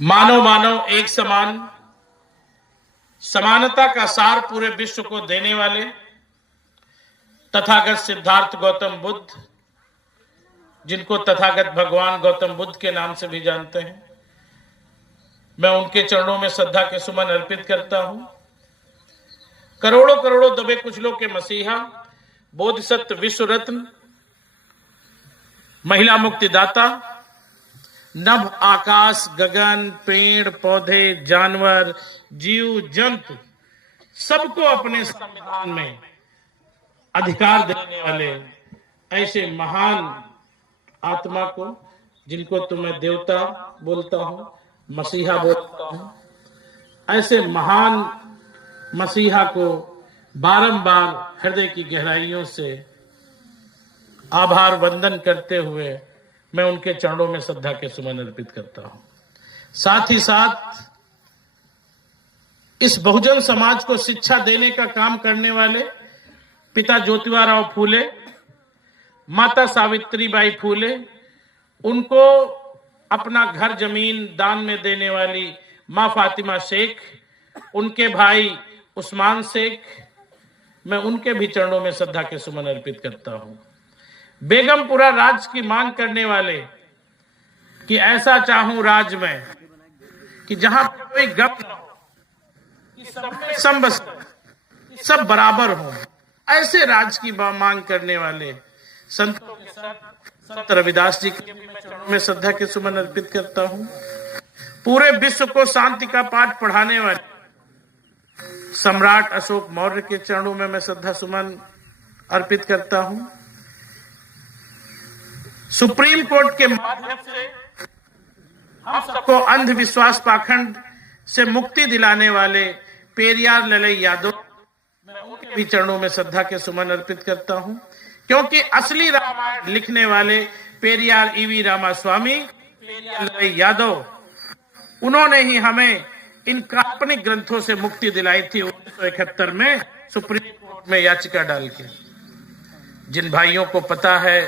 मानव मानव एक समान, समानता का सार पूरे विश्व को देने वाले तथागत सिद्धार्थ गौतम बुद्ध, जिनको तथागत भगवान गौतम बुद्ध के नाम से भी जानते हैं, मैं उनके चरणों में श्रद्धा के सुमन अर्पित करता हूं। करोड़ों करोड़ों दबे कुचलों के मसीहा, बोधिसत्व विश्व रत्न, महिला मुक्तिदाता, नभ आकाश गगन, पेड़ पौधे, जानवर, जीव जंतु सबको अपने संविधान में अधिकार देने वाले ऐसे महान आत्मा को, जिनको तो मैं देवता बोलता हूं, मसीहा बोलता हूं, ऐसे महान मसीहा को बारंबार हृदय की गहराइयों से आभार वंदन करते हुए मैं उनके चरणों में श्रद्धा के सुमन अर्पित करता हूं। साथ ही साथ इस बहुजन समाज को शिक्षा देने का काम करने वाले पिता ज्योतिबाराव फूले, माता सावित्रीबाई फूले, उनको अपना घर जमीन दान में देने वाली मां फातिमा शेख, उनके भाई उस्मान शेख, मैं उनके भी चरणों में श्रद्धा के सुमन अर्पित करता हूं। बेगमपुरा राज की मांग करने वाले कि ऐसा चाहूं राज में कि जहां कोई गम न हो, सब बराबर हो, ऐसे राज की मांग करने वाले संत रविदास जी के में श्रद्धा के सुमन अर्पित करता हूं। पूरे विश्व को शांति का पाठ पढ़ाने वाले सम्राट अशोक मौर्य के चरणों में मैं श्रद्धा सुमन अर्पित करता हूं। सुप्रीम कोर्ट के माध्यम से हम सबको अंधविश्वास पाखंड से मुक्ति दिलाने वाले पेरियार ललई यादव, मैं उनके भी चरणों में श्रद्धा के सुमन अर्पित करता हूं, क्योंकि असली रामायण लिखने वाले पेरियार ईवी रामास्वामी, पेरियार ललई यादव, उन्होंने ही हमें इन काल्पनिक ग्रंथों से मुक्ति दिलाई थी 1971 में सुप्रीम कोर्ट में याचिका डाल के। जिन भाइयों को पता है,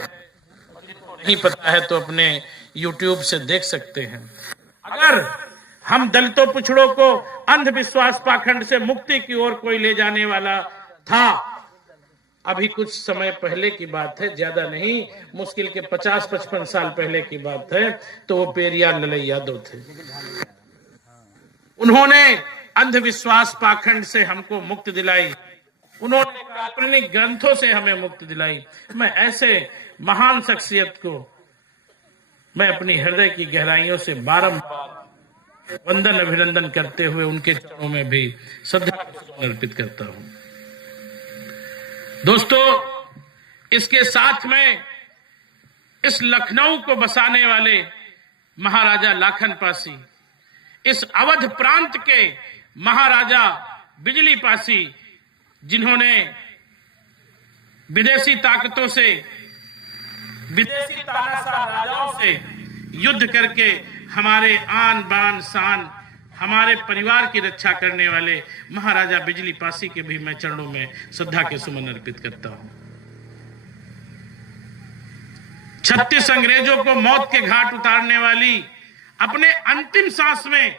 नहीं पता है तो अपने YouTube से देख सकते हैं। अगर हम दलितों पिछड़ों को अंधविश्वास पाखंड से मुक्ति की ओर कोई ले जाने वाला था, अभी कुछ समय पहले की बात है, ज्यादा नहीं, मुश्किल के 50-55 साल पहले की बात है, तो वो पेरियार ललई यादव थे। उन्होंने अंधविश्वास पाखंड से हमको मुक्ति दिलाई, उन्होंने काल्पनिक ग्रंथों से हमें मुक्ति दिलाई। मैं ऐसे महान शख्सियत को मैं अपनी हृदय की गहराइयों से बारंबार वंदन अभिनंदन करते हुए उनके चरणों में भी श्रद्धा अर्पित करता हूं। दोस्तों, इसके साथ में इस लखनऊ को बसाने वाले महाराजा लाखन पासी, इस अवध प्रांत के महाराजा बिजली पासी, जिन्होंने विदेशी ताकतों से, विदेशी तानाशाह राजाओं से युद्ध करके हमारे आन बान शान, हमारे परिवार की रक्षा करने वाले महाराजा बिजली पासी के भी मैं चरणों में श्रद्धा के सुमन अर्पित करता हूं। 36 अंग्रेजों को मौत के घाट उतारने वाली, अपने अंतिम सांस में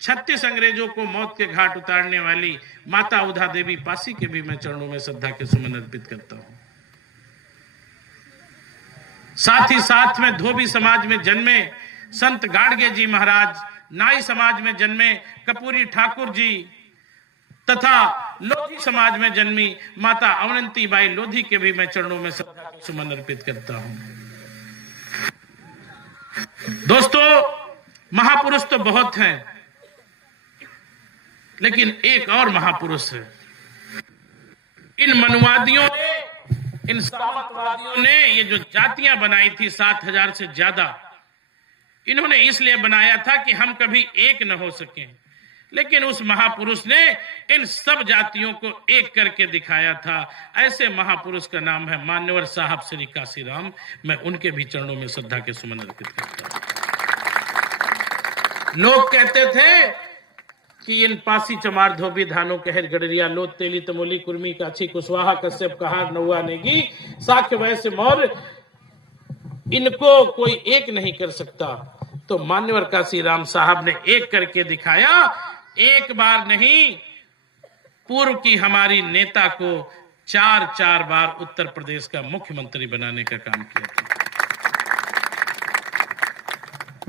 36 अंग्रेजों को मौत के घाट उतारने वाली माता उधा देवी पासी के भी मैं चरणों में श्रद्धा के सुमन अर्पित करता हूं। साथ ही साथ में धोबी समाज में जन्मे संत गाड़गे जी महाराज, नाई समाज में जन्मे कपूरी ठाकुर जी तथा लोधी समाज में जन्मी माता अवंती बाई लोधी के भी मैं चरणों में श्रद्धा के सुमन अर्पित करता हूं। दोस्तों, महापुरुष तो बहुत हैं, लेकिन एक और महापुरुष है। इन मनुवादियों ने, इन सामंतवादियों ने ये जो जातियां बनाई थी 7000 से ज्यादा, इन्होंने इसलिए बनाया था कि हम कभी एक न हो सकें, लेकिन उस महापुरुष ने इन सब जातियों को एक करके दिखाया था। ऐसे महापुरुष का नाम है मान्यवर साहब श्री काशीराम। मैं उनके भी चरणों में श्रद्धा के सुमन अर्पित करता हूं। लोग कहते थे कि इन पासी चमार धोबी धानो कहर गडरिया लोद तेली तमोली कुर्मी काछी कुशवाहा कश्यप कहार नौआ नेगी साक्य वैश्य मौर्य, इनको कोई एक नहीं कर सकता। तो मान्यवर काशीराम साहब ने एक करके दिखाया। एक बार नहीं, पूर्व की हमारी नेता को 4 बार उत्तर प्रदेश का मुख्यमंत्री बनाने का काम किया था।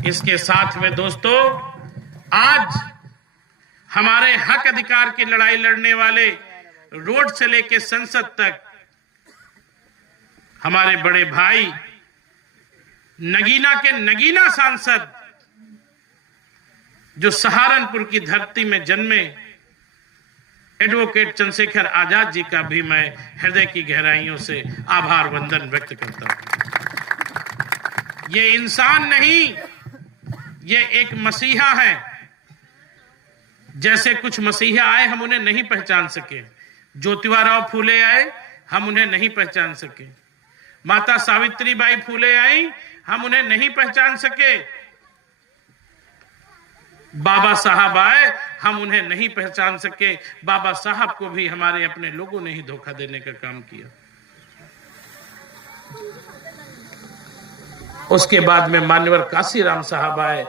इसके साथ में दोस्तों, आज हमारे हक अधिकार की लड़ाई लड़ने वाले रोड से लेकर संसद तक हमारे बड़े भाई नगीना के नगीना सांसद जो सहारनपुर की धरती में जन्मे एडवोकेट चंद्रशेखर आजाद जी का भी मैं हृदय की गहराइयों से आभार वंदन व्यक्त करता हूं। ये इंसान नहीं, ये एक मसीहा है। जैसे कुछ मसीहा आए, हम उन्हें नहीं पहचान सके। ज्योतिबा फूले आए, हम उन्हें नहीं पहचान सके। माता सावित्रीबाई फूले आई, हम उन्हें नहीं पहचान सके। बाबा साहब आए, हम उन्हें नहीं पहचान सके। बाबा साहब को भी हमारे अपने लोगों ने ही धोखा देने का काम किया। उसके बाद में मान्यवर काशीराम साहब आए,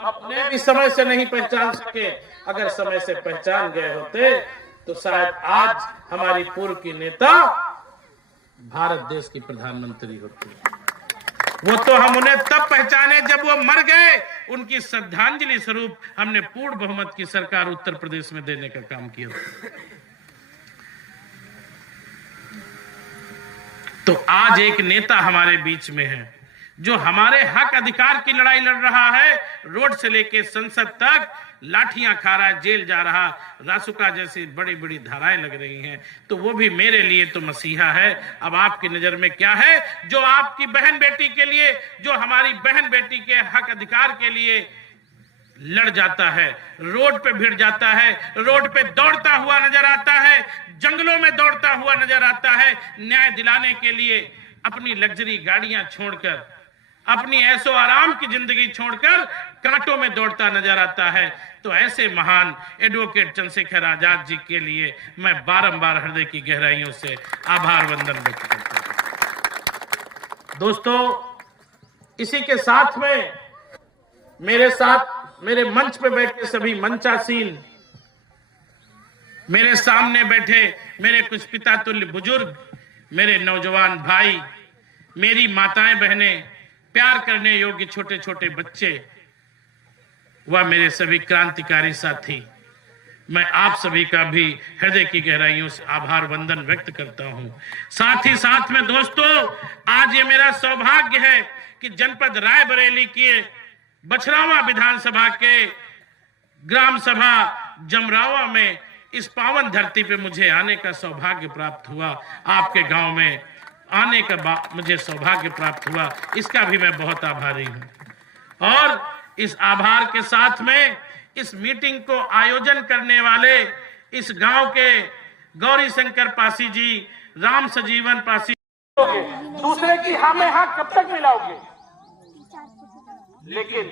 अपने भी समय से नहीं पहचान सके। अगर समय से पहचान गए होते तो शायद आज हमारी पूर्व की नेता भारत देश की प्रधानमंत्री होती। वो तो हम उन्हें तब पहचाने जब वो मर गए। उनकी श्रद्धांजलि स्वरूप हमने पूर्ण बहुमत की सरकार उत्तर प्रदेश में देने का काम किया। तो आज एक नेता हमारे बीच में है जो हमारे हक अधिकार की लड़ाई लड़ रहा है। रोड से लेकर संसद तक लाठियां खा रहा है, जेल जा रहा, रासुका जैसी बड़ी बड़ी धाराएं लग रही हैं। तो वो भी मेरे लिए तो मसीहा है। अब आपकी नजर में क्या है? जो आपकी बहन बेटी के लिए, जो हमारी बहन बेटी के हक अधिकार के लिए लड़ जाता है, रोड पे भिड़ जाता है, रोड पे दौड़ता हुआ नजर आता है, जंगलों में दौड़ता हुआ नजर आता है, न्याय दिलाने के लिए अपनी लग्जरी गाड़ियां छोड़कर, अपनी ऐशो आराम की जिंदगी छोड़कर कांटों में दौड़ता नजर आता है। तो ऐसे महान एडवोकेट चंद्रशेखर आजाद जी के लिए मैं बारंबार हृदय की गहराइयों से आभार वंदन व्यक्त करता हूं। दोस्तों, इसी के साथ में मेरे साथ मेरे मंच पे बैठे सभी मंचासीन, मेरे सामने बैठे मेरे कुछ पिता तुल्य बुजुर्ग, मेरे नौजवान भाई, मेरी माताएं बहनें, प्यार करने योग्य छोटे छोटे बच्चे, वह मेरे सभी क्रांतिकारी साथी, मैं आप सभी का भी हृदय की गहराइयों से आभार वंदन व्यक्त करता हूं। साथ ही साथ में दोस्तों, आज ये मेरा सौभाग्य है कि जनपद रायबरेली के बछरावा विधानसभा के ग्राम सभा जमरावा में इस पावन धरती पे मुझे आने का सौभाग्य प्राप्त हुआ। आपके गांव में आने का मुझे सौभाग्य प्राप्त हुआ, इसका भी मैं बहुत आभारी हूं। और इस आभार के साथ में इस मीटिंग को आयोजन करने वाले इस गांव के गौरी शंकर पासी जी, राम सजीवन पासी, दूसरे की हाँ में हाँ कब तक मिलाओगे? लेकिन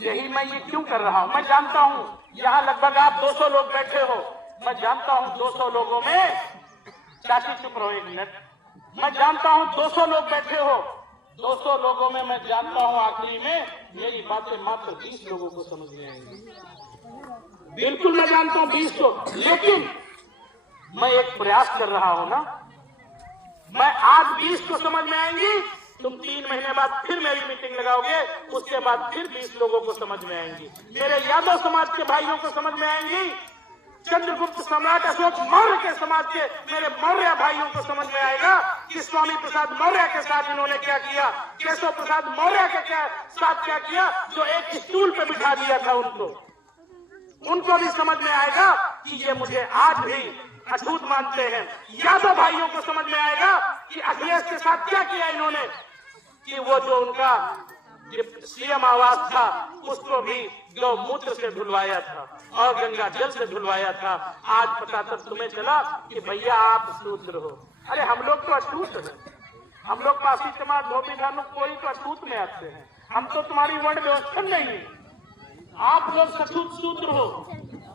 यही मैं ये क्यों कर रहा हूं? मैं जानता हूं यहाँ लगभग आप 200 लोग बैठे हो। मैं जानता हूं 200 लोगों में, चाची चुप रहो एक मिनट, मैं जानता हूं 200 लोग बैठे हो। 200 लोगों में मैं जानता हूं आखिरी में मेरी बातें मात्र 20 लोगों को समझ में आएंगी। बिल्कुल मैं जानता हूं 20 लोग, लेकिन मैं एक प्रयास कर रहा हूं ना। मैं आज 20 को समझ में आएंगी, तुम 3 महीने बाद फिर मेरी मीटिंग लगाओगे, उसके बाद फिर 20 लोगों को समझ में आएंगी। मेरे यादव समाज के भाइयों को समझ में आएंगी, चंद्रगुप्त सम्राट अशोक मौर्य के समाज के मेरे मौर्य भाइयों को समझ में आएगा कि स्वामी प्रसाद मौर्य के साथ इन्होंने क्या किया, केशव प्रसाद मौर्य के साथ क्या किया, जो एक स्टूल पे बिठा दिया था उनको भी समझ में आएगा कि ये मुझे आज भी अछूत मानते हैं। यादव भाइयों को समझ में आएगा कि अखिलेश के साथ क्या किया इन्होंने, कि वो जो उनका सीएम आवास था उसको भी गौमूत्र से धुलवाया था और गंगा जल से धुलवाया था। आज पता तब तुम्हें चला कि भैया आप शूद्र हो। अरे हम लोग तो अछूत हैं, हम लोग पासी समाज धोबी धानु कोई तो अछूत में आते हैं। हम तो तुम्हारी वर्ण व्यवस्था नहीं, आप लोग सचूत शूद्र हो।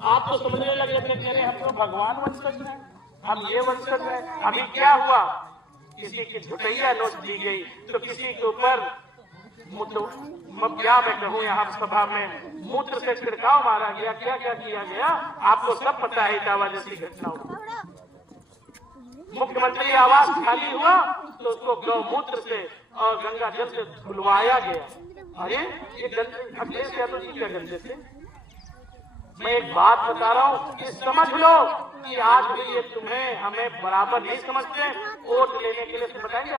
आप तो समझने लगे थे, कह रहे हम तो भगवान वंशज हैं, हम ये वंशज हैं। अभी क्या हुआ, किसी की झुटैया नोच दी गई तो किसी के ऊपर क्या मैं कहूँ, यहाँ सभा में मूत्र से छिड़काव मारा गया, क्या क्या किया गया, आपको सब पता है। इटावा जैसी घटनाओं, मुख्यमंत्री आवास खाली हुआ तो उसको गौमूत्र से और गंगा जल से धुलवाया गया। अरे ये अखिलेश यादव जी क्या गंदे थे। मैं एक बात बता रहा हूँ कि समझ लो कि आज भी ये तुम्हें हमें बराबर नहीं समझते, वोट लेने के लिए बताएंगे।